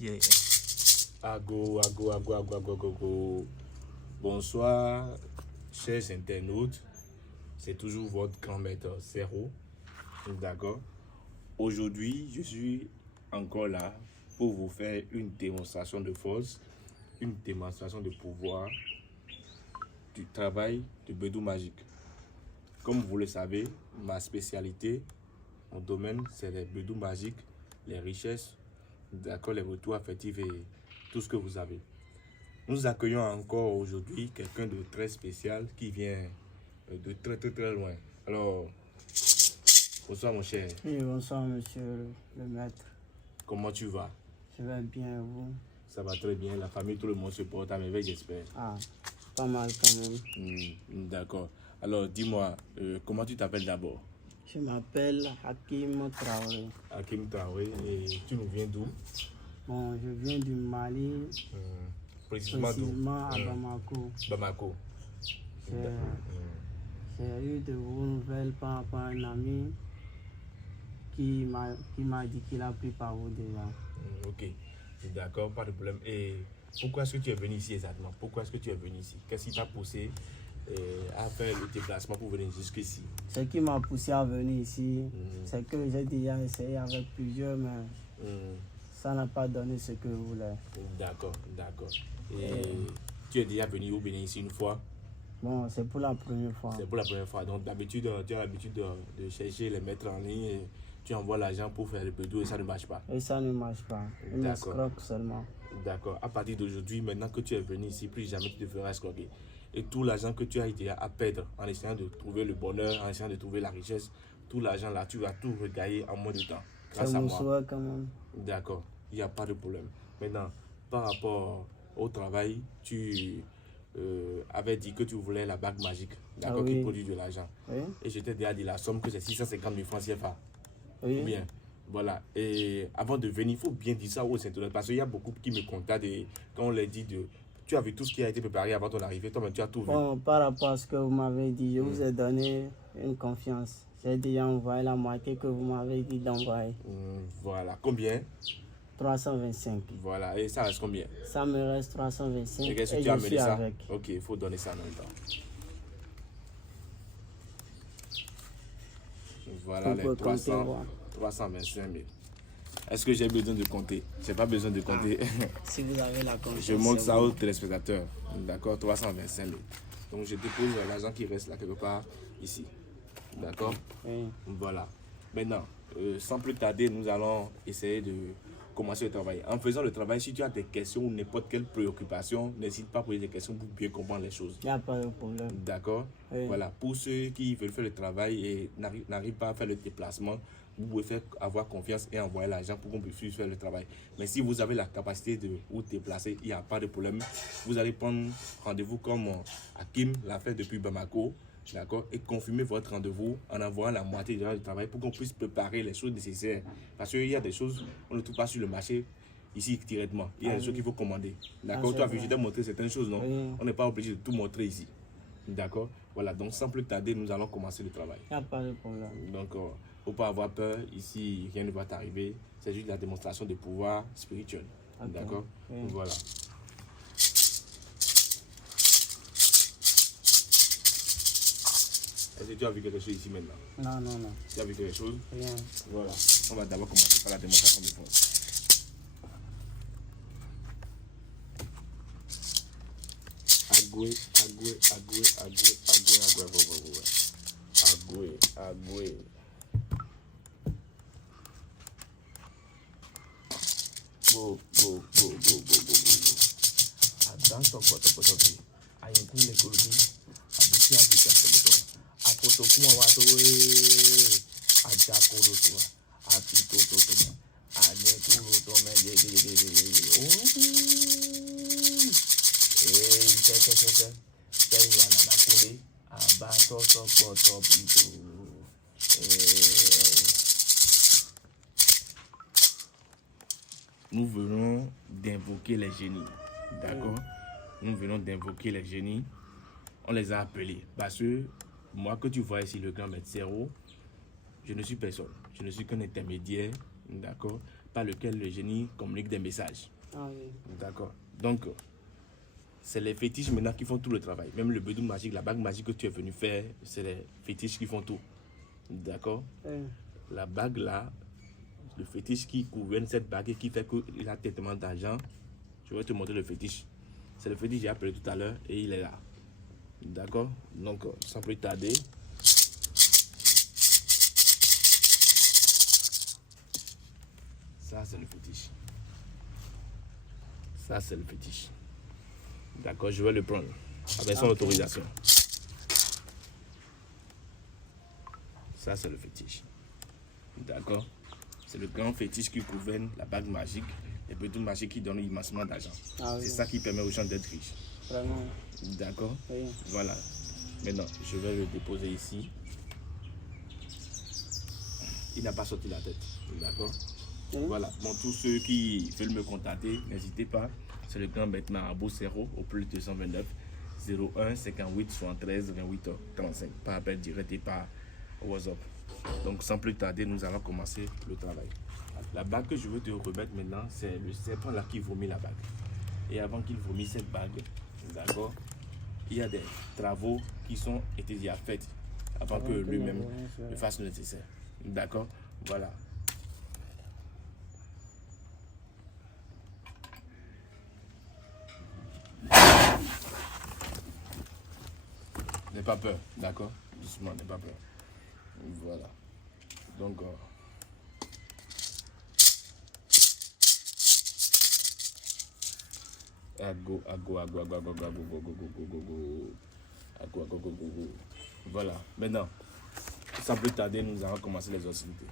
Yeah. Ago. Bonsoir, chers internautes. C'est toujours votre grand maître Zéro. D'accord. Aujourd'hui, je suis encore là pour vous faire une démonstration de force, une démonstration de pouvoir du travail de Bédou Magique. Comme vous le savez, ma spécialité, mon domaine, c'est les Bédou Magiques, les richesses, d'accord, les retours affectifs et tout ce que vous avez. Nous accueillons encore aujourd'hui quelqu'un de très spécial qui vient de très loin. Alors, bonsoir mon cher. Oui, bonsoir monsieur le maître. Comment tu vas? Je vais bien, vous? Ça va très bien, la famille, tout le monde se porte à merveille, j'espère. Ah, pas mal quand même. D'accord. Alors, dis-moi, comment tu t'appelles d'abord? Je m'appelle Hakim Traoré. Hakim Traoré, et tu nous viens d'où? Bon, je viens du Mali, précisément à Bamako. Bamako. J'ai eu de vos nouvelles par rapport à un ami qui m'a dit qu'il a pris par vous déjà. Ok, d'accord, pas de problème. Et pourquoi est-ce que tu es venu ici exactement? Pourquoi est-ce que tu es venu ici? Qu'est-ce qui t'a poussé à faire le déplacement pour venir jusqu'ici? Ce qui m'a poussé à venir ici, c'est que j'ai déjà essayé avec plusieurs, mais ça n'a pas donné ce que je voulais. D'accord. Et tu es déjà venu au Bénin ici une fois? Bon, c'est pour la première fois. C'est pour la première fois. Donc d'habitude, tu as l'habitude de chercher les mettre en ligne et tu envoies l'argent pour faire le bédou et ça ne marche pas. Et ça ne marche pas. Une escroque seulement. D'accord. À partir d'aujourd'hui, maintenant que tu es venu ici, plus jamais tu te feras escroquer. Et tout l'argent que tu as été à perdre en essayant de trouver le bonheur, en essayant de trouver la richesse, tout l'argent là, tu vas tout regagner en moins de temps. Grâce à moi. C'est mon souhait quand même. D'accord. Il n'y a pas de problème. Maintenant, par rapport au travail, tu avais dit que tu voulais la bague magique, d'accord, qui produit de l'argent. Oui. Et je t'ai déjà dit la somme que c'est 650 000 francs CFA. Oui. Bien. Voilà. Et avant de venir, il faut bien dire ça aux internautes parce qu'il y a beaucoup qui me contactent et quand on leur dit tu as vu tout ce qui a été préparé avant ton arrivée, toi-même tu as tout vu. Bon, par rapport à ce que vous m'avez dit, je vous ai donné une confiance. J'ai déjà envoyé la moitié que vous m'avez dit d'envoyer. Voilà. Combien? 325. Voilà. Et ça reste combien? Ça me reste 325. Et qu'est-ce que tu as amené ça? Ok, il faut donner ça en même temps. Voilà les 325 000. Est-ce que j'ai besoin de compter? J'ai pas besoin de compter. Si vous avez la confiance. Je montre ça aux téléspectateurs. D'accord, 325 000. Donc je dépose l'argent qui reste là quelque part ici. D'accord? Oui. Voilà. Maintenant, sans plus tarder, nous allons essayer de commencer le travail. En faisant le travail, si tu as des questions ou n'importe quelle préoccupation, n'hésite pas à poser des questions pour bien comprendre les choses. Il n'y a pas de problème. D'accord? Oui. Voilà. Pour ceux qui veulent faire le travail et n'arrivent pas à faire le déplacement, vous pouvez avoir confiance et envoyer l'argent pour qu'on puisse faire le travail. Mais si vous avez la capacité de vous déplacer, il n'y a pas de problème. Vous allez prendre rendez-vous comme Hakim l'a fait depuis Bamako. D'accord? Et confirmer votre rendez-vous en envoyant la moitié du travail pour qu'on puisse préparer les choses nécessaires. Parce qu'il y a des choses qu'on ne trouve pas sur le marché ici directement. Il y a des choses qu'il faut commander. D'accord? Toi, je t'ai montré certaines choses, non? Oui. On n'est pas obligé de tout montrer ici. D'accord? Voilà, donc sans plus tarder, nous allons commencer le travail. Il n'y a pas de problème. Donc, il ne faut pas avoir peur. Ici, rien ne va t'arriver. C'est juste la démonstration de pouvoir spirituel. Okay. D'accord? Oui. Voilà. Est-ce que tu as vu quelque chose ici maintenant? Non. Tu as vu quelque chose? Rien. Voilà. On va d'abord commencer par la démonstration de force. Agoué. Go. Attention, potopotopi. Ayekule kulubi. Abusi abika sebeto. Apoto kuma wato ajakoro to. Apito to. Anekuro to Nous venons d'invoquer les génies. D'accord? Nous venons d'invoquer les génies. On les a appelés. Parce que moi que tu vois ici, le grand maître Zéro, je ne suis personne. Je ne suis qu'un intermédiaire. D'accord? par lequel le génie communique des messages. Ah oui. D'accord. Donc, c'est les fétiches maintenant qui font tout le travail. Même le bédou magique, la bague magique que tu es venu faire, c'est les fétiches qui font tout. D'accord. La bague là, le fétiche qui gouverne cette bague et qui fait qu'il a tellement d'argent, je vais te montrer le fétiche. C'est le fétiche que j'ai appelé tout à l'heure et il est là. D'accord. Donc, sans plus tarder. Ça, c'est le fétiche. Ça, c'est le fétiche. D'accord, je vais le prendre avec son autorisation. Ça, c'est le fétiche. D'accord. C'est le grand fétiche qui gouverne la bague magique, les bédous magiques qui donnent immensément d'argent. Ah, oui. C'est ça qui permet aux gens d'être riches. Vraiment. D'accord. Oui. Voilà. Maintenant, je vais le déposer ici. Il n'a pas sorti la tête. D'accord. Oui. Voilà. Bon, tous ceux qui veulent me contacter, n'hésitez pas. C'est le grand maître Marabout Serrault au plus 229 01 58 73 28 35 par appel direct et par WhatsApp. Donc sans plus tarder, nous allons commencer le travail. La bague que je veux te remettre maintenant, c'est le serpent là qui vomit la bague. Et avant qu'il vomisse cette bague, d'accord, il y a des travaux qui sont été déjà faits avant que lui-même ne fasse le nécessaire. D'accord, voilà. N'aie pas peur, d'accord? Doucement, n'aie pas peur. Voilà. Donc, voilà. Maintenant, sans plus tarder, nous allons commencer les hostilités.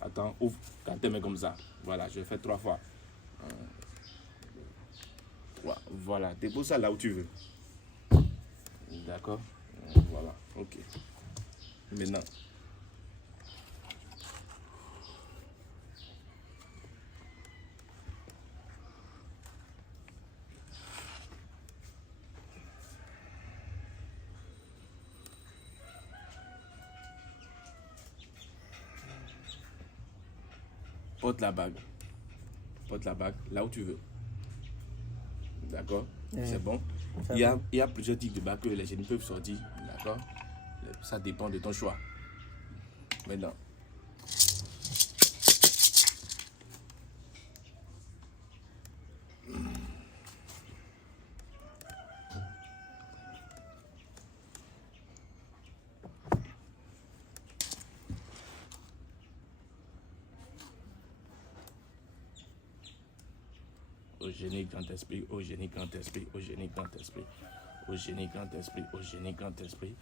Attends, ouvre quand tu mets comme ça. Voilà, je fais 3 fois. 1, 2, 3. Voilà, dépose ça là où tu veux. D'accord. Voilà, ok. Maintenant, porte la bague. Porte la bague là où tu veux. D'accord. C'est bon. Il y a plusieurs types de bagues que les génies peuvent sortir. D'accord. Ça dépend de ton choix. Maintenant. Au génie grand esprit, au génie grand esprit, au génie grand esprit, au génie grand esprit, au génie grand esprit,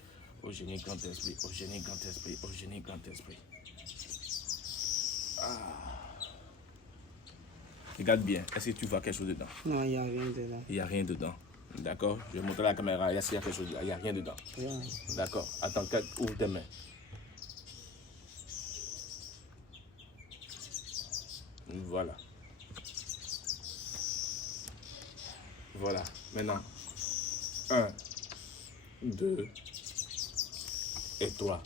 au génie grand esprit, au génie grand esprit, au génie grand esprit. Regarde bien, est-ce que tu vois quelque chose dedans? Non, il n'y a rien dedans. Il n'y a rien dedans. D'accord? Je vais montrer à la caméra, est-ce qu'il y a quelque chose dedans? Il n'y a rien dedans. Rien. D'accord. Attends, ouvre tes mains. Voilà. Voilà. Maintenant, 1, 2 et 3.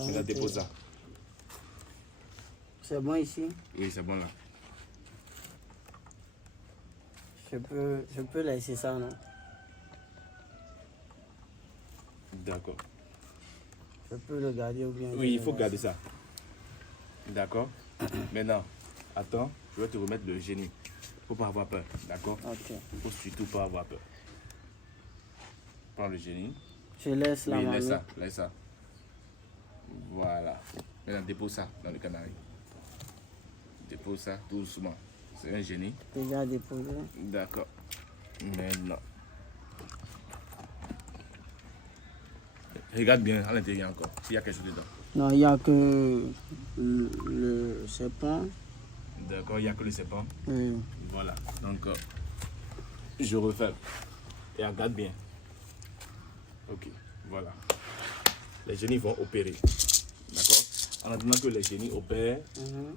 Maintenant, dépose ça. C'est bon ici? Oui, c'est bon là. Je peux laisser ça, non? D'accord. Je peux le garder ou bien... Oui, il faut garder ça. D'accord. Maintenant, attends, je vais te remettre le génie. Il ne faut pas avoir peur, d'accord? Ok. Il ne faut surtout pas avoir peur. Prends le génie. Je laisse la main. Oui, laisse ça. Voilà. Maintenant, dépose ça dans le canari. Dépose ça doucement. C'est un génie. Déjà déposé. D'accord. Maintenant. Regarde bien à l'intérieur encore, s'il y a quelque chose dedans. Non, il n'y a que le serpent. D'accord, il n'y a que le serpent. Oui. Voilà. Donc, je refais. Et regarde bien. Ok, voilà. Les génies vont opérer. D'accord? En attendant que les génies opèrent,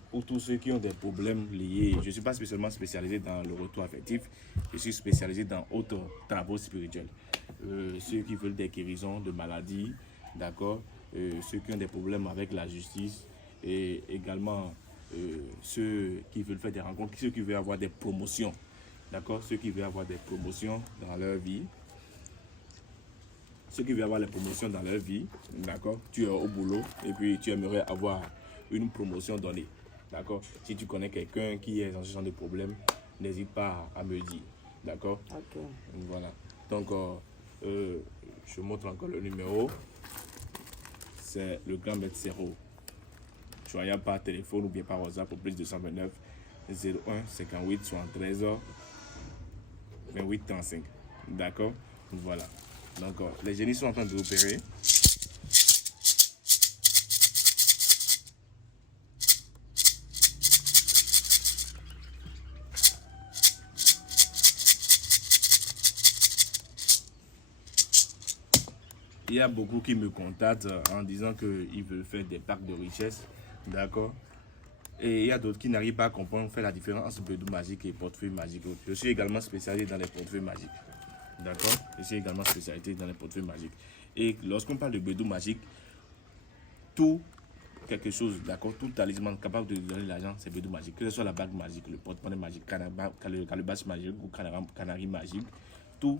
pour tous ceux qui ont des problèmes liés, je ne suis pas spécialement spécialisé dans le retour affectif, je suis spécialisé dans autres travaux spirituels. Ceux qui veulent des guérisons de maladies, d'accord, ceux qui ont des problèmes avec la justice et également ceux qui veulent faire des rencontres, ceux qui veulent avoir des promotions. D'accord? Ceux qui veulent avoir des promotions dans leur vie. Ceux qui veulent avoir les promotions dans leur vie. D'accord? Tu es au boulot et puis tu aimerais avoir une promotion donnée. D'accord? Si tu connais quelqu'un qui est dans ce genre de problème, n'hésite pas à me dire. D'accord? Ok. Voilà. Donc, je montre encore le numéro. C'est le grand maître Serrault. Joignable par téléphone ou bien par WhatsApp au plus 229 01 58 73 28 35. D'accord? Voilà. Donc, les génies sont en train d'opérer. Il y a beaucoup qui me contactent en disant qu'ils veulent faire des packs de richesse. D'accord? Et il y a d'autres qui n'arrivent pas à comprendre, faire la différence entre bédou magique et portefeuille magique. Je suis également spécialisé dans les portefeuilles magiques. D'accord? Je suis également spécialisé dans les portefeuilles magiques. Et lorsqu'on parle de bédou magique, tout quelque chose, d'accord, tout talisman capable de donner l'argent, c'est bédou magique. Que ce soit la bague magique, le porte-monnaie magique, le calebasse magique ou canari magique, tout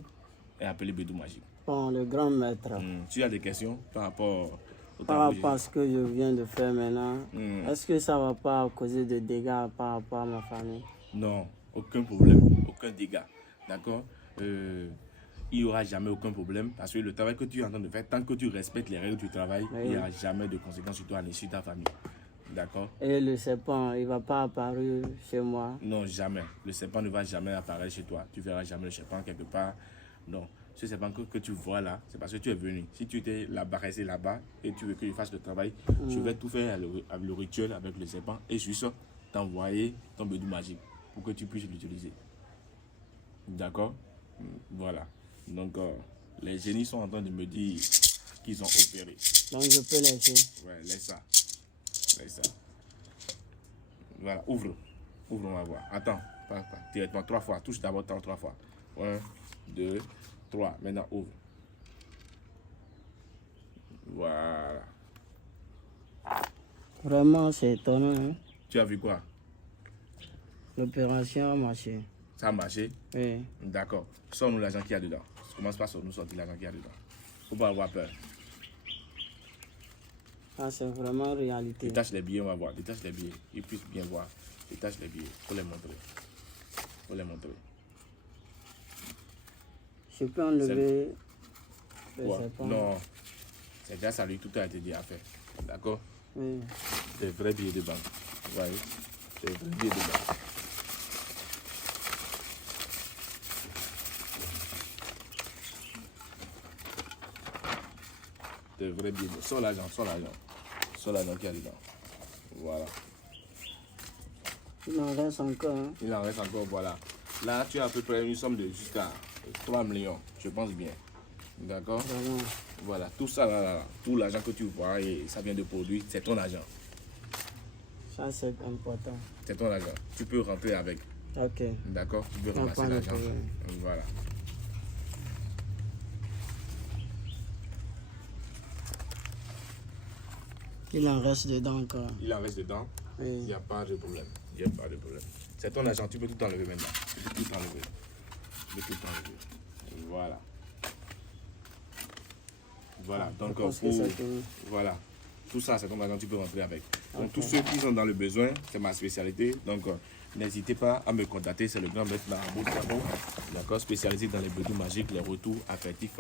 est appelé bédou magique. Bon, le grand maître. Tu as des questions par rapport au Par rapport à ce que je viens de faire maintenant, est-ce que ça ne va pas causer de dégâts par rapport à ma famille? Non, aucun problème, aucun dégât. D'accord? Il n'y aura jamais aucun problème parce que le travail que tu es en train de faire, tant que tu respectes les règles du travail, il n'y aura jamais de conséquences sur toi ni sur ta famille. D'accord? Et le serpent, il ne va pas apparaître chez moi? Non, jamais. Le serpent ne va jamais apparaître chez toi. Tu verras jamais le serpent quelque part. Non. Ce serpent que tu vois là, c'est parce que tu es venu. Si tu étais là-bas, resté là-bas et tu veux que je fasse le travail, je vais tout faire le rituel avec le serpent et je suis sûr t'envoyer ton bédou magique pour que tu puisses l'utiliser. D'accord? Voilà. Donc, les génies sont en train de me dire qu'ils ont opéré. Donc, je peux laisser? Ouais, laisse ça. Laisse ça. Voilà, ouvre. Ouvre, on va voir. Attends, pas. Directement, 3 fois. Touche d'abord 3 fois. 1, 2, 3. Maintenant, ouvre. Voilà. Vraiment, c'est étonnant. Hein? Tu as vu quoi? L'opération a marché. Ça a marché? Oui. D'accord. Sors-nous l'argent qu'il y a dedans. Commence par nous sortir l'argent qu'il y a dedans. Faut pas avoir peur. Ah, c'est vraiment réalité. Détache les billets, on va voir. Détache les billets. Ils puissent bien voir. Détache les billets. Faut les montrer. Faut les montrer. Je peux enlever le Ouais. serpent? Non. C'est grâce à lui tout a été dit à faire. D'accord? Oui. Des vrais billets de banque. Vous voyez? Des vrais billets de banque. Des vrais billets de... Sors l'argent, sors l'argent. Sors l'argent qu'il y a dedans. Voilà. Il en reste encore. Hein? Il en reste encore, voilà. Là, tu as à peu près une somme de jusqu'à 3 millions, je pense bien. D'accord? Vraiment. Voilà, tout ça, là, tout l'argent que tu vois, et ça vient de produits, c'est ton argent. Ça, c'est important. C'est ton argent. Tu peux rentrer avec. Ok. D'accord? Tu peux Non, ramasser pas de l'argent. problème. Voilà. Il en reste dedans encore. Il en reste dedans. Il Oui. n'y a pas de problème. Il n'y a pas de problème. C'est ton argent, tu peux tout enlever maintenant. Tu peux tout enlever. Tu peux tout enlever. Voilà. Voilà, donc Je pense que ça finit. voilà, tout ça c'est ton argent, tu peux rentrer avec. Donc Ok. tous ceux qui sont dans le besoin, c'est ma spécialité. Donc n'hésitez pas à me contacter, c'est le grand maître Marabout Sabo, d'accord, spécialisé dans les bédous magiques, les retours affectifs,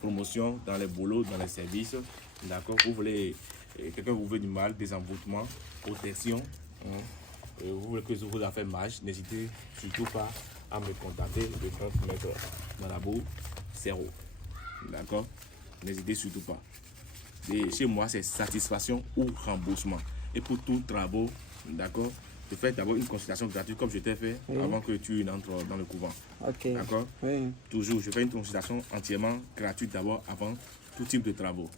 promotion dans les boulots, dans les services, d'accord. Vous voulez quelqu'un vous veut du mal, désenvoûtement, protection, vous voulez que je vous en fasse mage, n'hésitez surtout pas à me contacter, le grand maître Marabout Sabo, d'accord. N'hésitez surtout pas. Et chez moi, c'est satisfaction ou remboursement. Et pour tous travaux, d'accord, je fais d'abord une consultation gratuite comme je t'ai fait avant que tu n'entres dans le couvent. Ok. D'accord? Oui. Toujours, je fais une consultation entièrement gratuite d'abord avant tout type de travaux.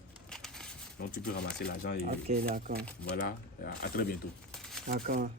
Donc tu peux ramasser l'argent et Ok, d'accord. voilà, à très bientôt. D'accord.